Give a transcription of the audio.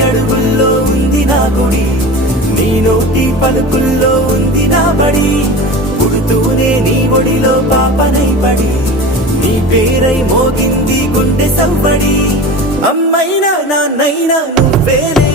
అడుగుల్లో ఉంది నా గుడి, నీ నోటి పలుకుల్లో ఉంది నా బడి. పుడుతూనే నీ ఒడిలో పాపనై పడి, నీ పేరై మోగింది గుండె సవ్వడి. అమ్మైనా నాన్నైనా నువ్వేలే